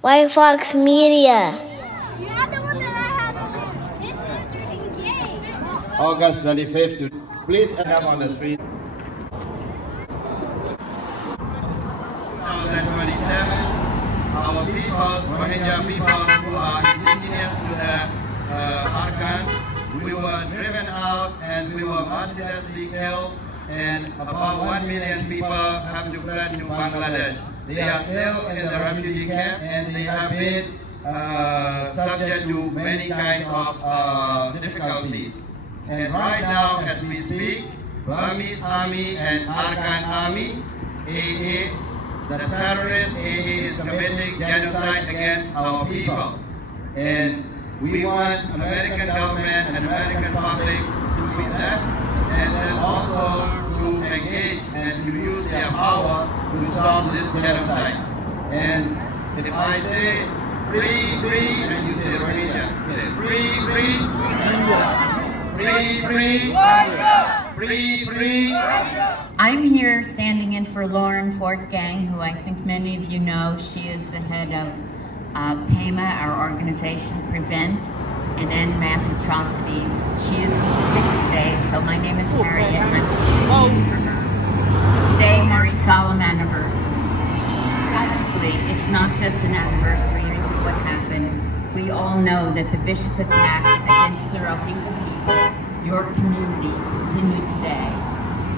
White Fox Media. August 25th. Please come on the street. 2027, our people, Rohingya people who are indigenous to the Arakan, we were driven out and we were mercilessly killed, and about 1 million people have to flee to Bangladesh. They are still in the refugee camp and they have been subject to many kinds of difficulties. And right now, as we speak, Burmese Army and Arakan Army, AA, the terrorist AA is committing genocide against our people. And we want American government and American publics to be left and then also to engage and to use their power to stop this genocide. And if I say free, free, and you say Rohingya, say free, free, free, free, free, free. I'm here standing in for Lauren Fort Gang, who I think many of you know. She is the head of PAMA, our organization, Prevent and End Mass Atrocities. She is sick today, so my name is Harriet, and I'm standing in for her. Today marries solemn anniversary. Obviously, it's not just an anniversary, this is what happened. We all know that the vicious attacks against the Rohingya people, your community, continue today.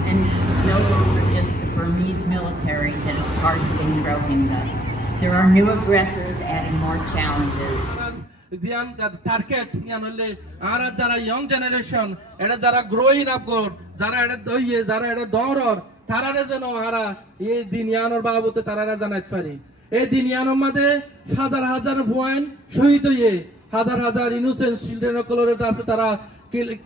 And it's no longer just the Burmese military that is targeting Rohingya. There are new aggressors adding more challenges. Target jara young generation, jara growing up good, jara daughter, tarare jeno ara e dinyanor babute tarara janait pari. E dinyanor made হাজার ভুয়ান শহীদ হয়ে হাজার innocent children কলরে আছে তারা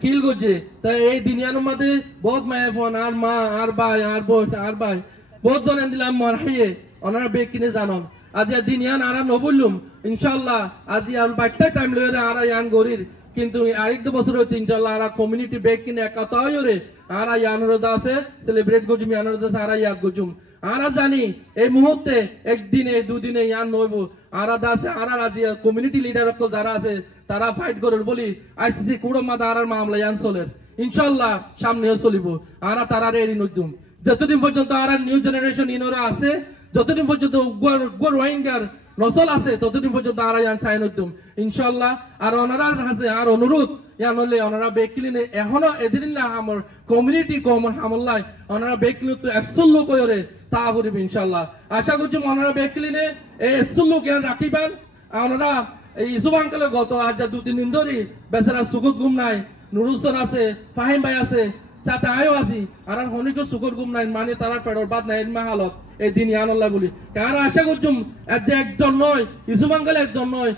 কিল করছে। তাই এই দুনিয়ার মধ্যে বহুত মায়া ফোন আর মা আর ভাই আর বোন আর ভাই বহুত ধরেন দিলাম মর হাইয়ে ওনারা বেগ কিনে জানন আজ দুনিয়ান আরা নবুলুম ইনশাআল্লাহ আজ আর বাইটা টাইম লয়ে আরা ইয়ান গরির কিন্তু আরেক বছর হইতে ইনশাআল্লাহ আরা কমিউনিটি বেগ কিনে একাতা হইরে আরা ইয়ানরদা আছে সেলিব্রেট করজুম ইয়ানরদা আরা ইয়াক করজুম আরা জানি এই মুহূর্তে একদিনে দুদিনে ইয়ান নইব আরা দাসে আরা রাজি কমিউনিটি লিডার অকল যারা আছে তারা ফাইট করর বলি আইসিসি কুড়মা দারার মামলা ইয়ান চলের ইনশাআল্লাহ সামনেও চলিব আরা তারারে এরি নইদুম যতদিন পর্যন্ত আরা নিউ জেনারেশন ইনরা আছে যতদিন পর্যন্ত রোহিঙ্গার নসল আছে ততদিন পর্যন্ত আরা ইয়ান সাইন হইতুম ইনশাআল্লাহ আর ওনারা আছে আর অনুরোধ ইয়ান হলে ওনারা বেকিলিনে এখনো এদিন না আমার কমিউনিটি কমন হামলাই ওনারা বেকিলি তো 100 লোক হইরে তা হইবে ইনশাআল্লাহ আশা করছি ওনারা বেকিলিনে এই 100 লোক ইয়ান রাখিবেন ওনারা এই ইসুফ আঙ্কেলের গত আজ 2-3 দিন ধরে বেচারা সুকুত ঘুম নাই নুরুসন আছে ফাহিম ভাই আছে চাতে আয়ো আছি আর হনিকে সুকুত ঘুম নাই মানে তারা পেড়র বাদ নাই মা হালত এই দিন ইয়ানুল্লাহ বলি কার আশা করছুম যে একজন নয় ইসুফ আঙ্কেল একজন নয়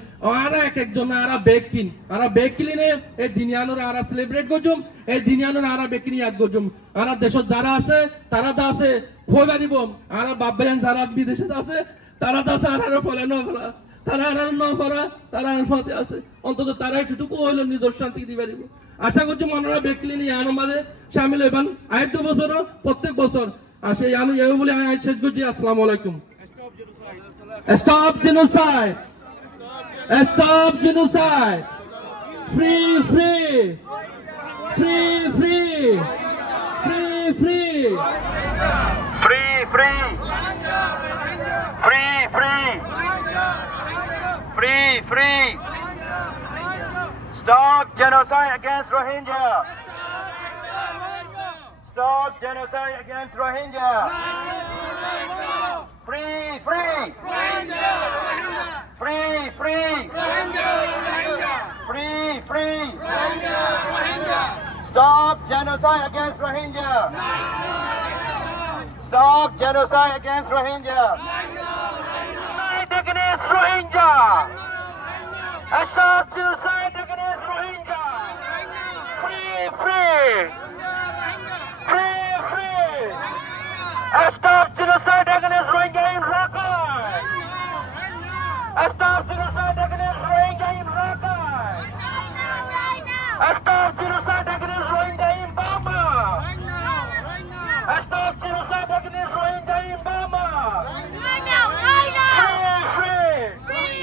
আরা একজন আরা বেকিলিনে এই দিন ইয়ানুর আরা সেলিব্রেট করছুম এই দিন ইয়ানুর আরা বেকিনি ইয়াদ করছুম আরা দেশত যারা আছে তারা দা আছে ফই বাড়িব আরা বাব্বায়ান যারা বিদেশে আছে তারা দা আছে আরা ফলে ন ফলা তারা আর নফরা তারা আনফাতে আছে অন্তত তারা একটুকু হইল নিজের শান্তি দিতে পারিব আশা করছি মনরা বেকলিনি ইয়ানো মাঝে শামিল হইবান আইত বছর প্রত্যেক বছর আসে ইয়ানো এও বলে আই শেষ করছি আসসালামু আলাইকুম stop genocide stop genocide free free free free free free Free, free, free, free, free, free. Stop genocide against Rohingya. Stop genocide against Rohingya. Free, free, free, free, free, free. Stop genocide against Rohingya. Stop genocide against Rohingya. Against Rohingya. Stop genocide against Rohingya. Free, free. Free, free. Stop genocide against Rohingya in Rakhine. Stop genocide against Rohingya in Rakhine. Stop genocide against Rohingya in Burma. Stop genocide against Rohingya in Burma. Free, free.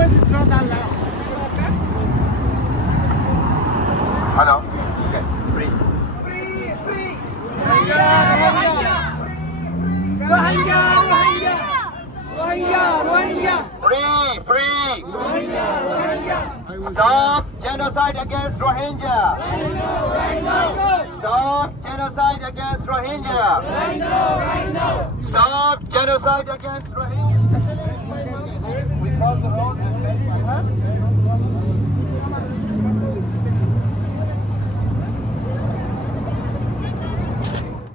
voice is not that loud. Hello. Okay. Free. Free. Rohingya. Free. Stop genocide against Rohingya. Stop genocide against Rohingya. Stop genocide against Rohingya. We cross the road and then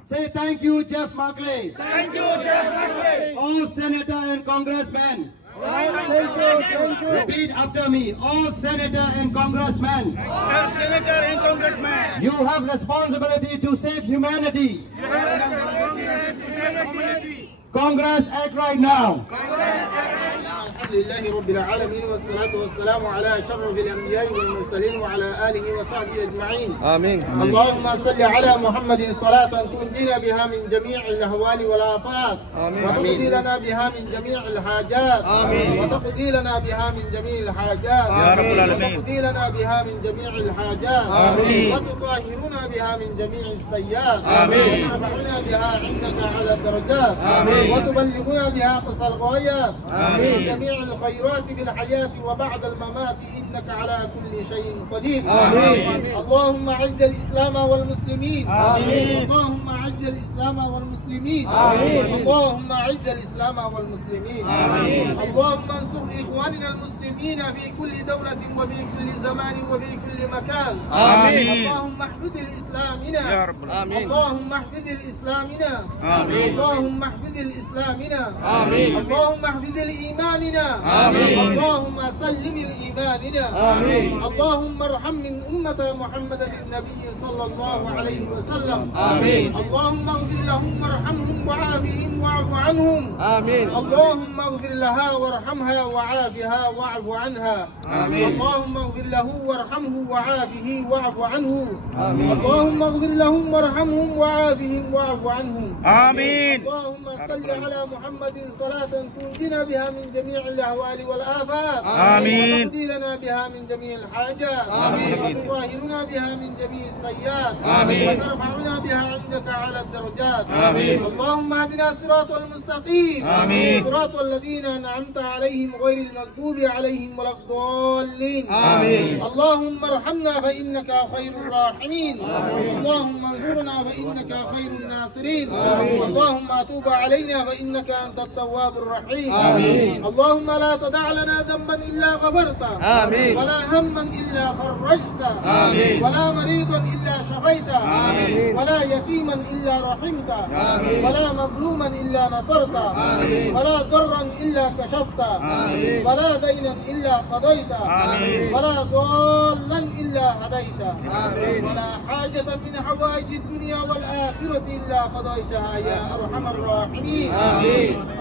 say thank you, Jeff Markley. Thank you, Jeff Markley. All senator and congressmen. Thank you. Repeat after me. All senator and congressmen. All senator and congressmen. You have responsibility to save humanity. Congress, act right now. الحمد لله رب العالمين والصلاة والسلام على أشرف الأنبياء والمرسلين وعلى آله وصحبه أجمعين. آمين. اللهم صل على محمد صلاة تنجينا بها من جميع الأهوال والآفات. وتقضي لنا بها من جميع الحاجات. وتقضي لنا بها من جميع الحاجات. وتقضي لنا بها من جميع الحاجات. وتطهرنا بها من جميع السيئات. وترفعنا بها عندك على الدرجات. وتبلغنا بها قصى الغايات. جميع الخيرات في الحياة وبعد الممات إنك على كل شيء قدير. اللهم أعز الإسلام والمسلمين. اللهم أعز الإسلام والمسلمين. اللهم أعز الإسلام والمسلمين. اللهم انصر إخواننا المسلمين في كل دولة وفي كل زمان وفي كل مكان. اللهم احفظ الإسلامنا. اللهم احفظ الإسلامنا. اللهم احفظ الإسلامنا. اللهم احفظ الإيماننا. اللهم سلم الإيماننا. اللهم ارحم من أمة محمد النبي صلى الله عليه وسلم. اللهم اغفر لهم وارحمهم وعافهم واعف عنهم. اللهم اغفر لها وارحمها وعافها واعف عنها. اللهم اغفر له وارحمه وعافه واعف عنه. اللهم اغفر لهم وارحمهم وعافهم واعف عنهم. اللهم صل على محمد صلاة تنجينا بها من جميع الأهوال والآفات. وتقضي لنا بها من جميع الحاجات. وتطهرنا بها من جميع السيئات. وترفعنا بها عندك على الدرجات. اللهم اهدنا الصراط المستقيم. صراط الذين أنعمت عليهم غير المغضوب عليهم ولا الضالين. اللهم ارحمنا فإنك خير الراحمين. اللهم انصرنا فإنك خير الناصرين. اللهم توب علينا فإنك أنت التواب الرحيم. اللهم لا تدع لنا ذنبا إلا غفرته. ولا هما إلا فرجته. ولا مريضا إلا شفيته. ولا يتيما إلا رحمته. ولا مظلوما إلا نصرته. ولا ضرا إلا كشفته. ولا دينا إلا قضيته. ولا ضالا إلا هديته. ولا حاجة من حوائج الدنيا والآخرة إلا قضيتها يا أرحم الراحمين.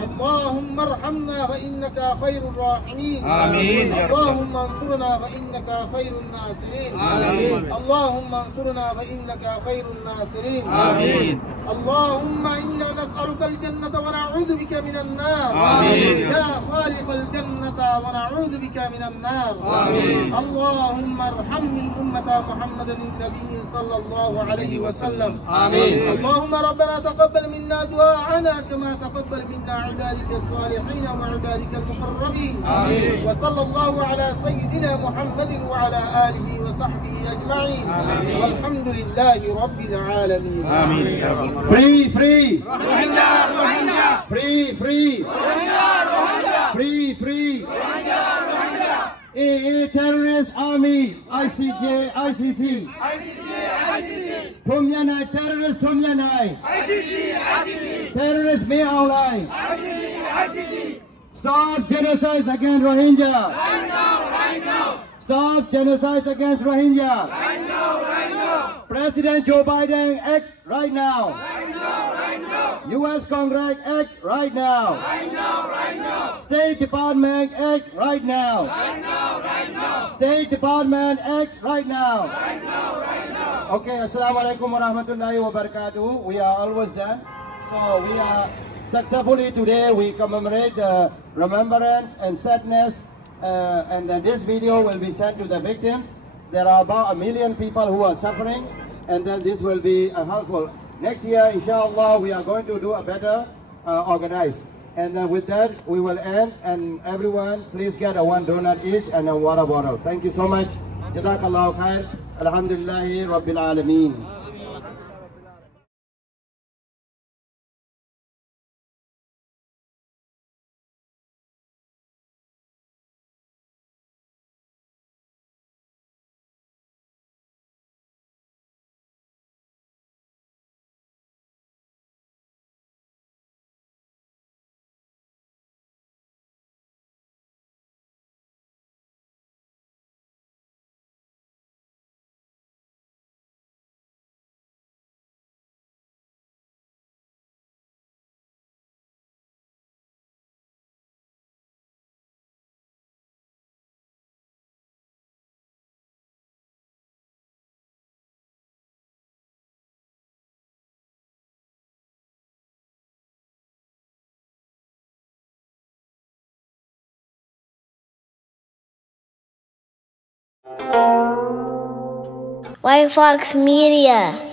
اللهم ارحمنا فإنك خير الراحمين. اللهم انصرنا فإنك خير الناصرين. اللهم انصرنا فإنك خير الناصرين. اللهم إنا نسألك الجنة ونعوذ بك من النار. يا خالق الجنة ونعوذ بك من النار. اللهم ارحم من أمة محمد النبي صلى الله عليه وسلم. اللهم ربنا تقبل منا دعاءنا كما تقبل منا عبادك الصالحين وعبادك المقربين. وصلى الله على سيدنا محمد وعلى آله وصحبه أجمعين. والحمد لله رب العالمين. Free, free. Rohingya. Free, free. Rohingya. Free. AA Terrorist Army, ICJ, ICC. Thomyanai, terrorist Thomyanai. Terrorist May Aulai. Stop genocides against Rohingya. Right now. Stop genocides against Rohingya. Right now. President Joe Biden, act right now. Right now. U.S. Congress, act right now. Right now. State Department, act right now. Right now. State Department, act right now. Right now. Okay, Assalamu alaikum wa rahmatullahi wa barakatuh. We are almost done. So we are successfully today, we commemorate the remembrance and sadness and then this video will be sent to the victims. There are about 1 million people who are suffering, and then this will be helpful. Next year, inshallah, we are going to do a better organized. And then with that, we will end, and everyone, please get a one donut each and a water bottle. Thank you so much. Jazakallahu khair. Alhamdulillahi Rabbil Alameen. White Fox Media.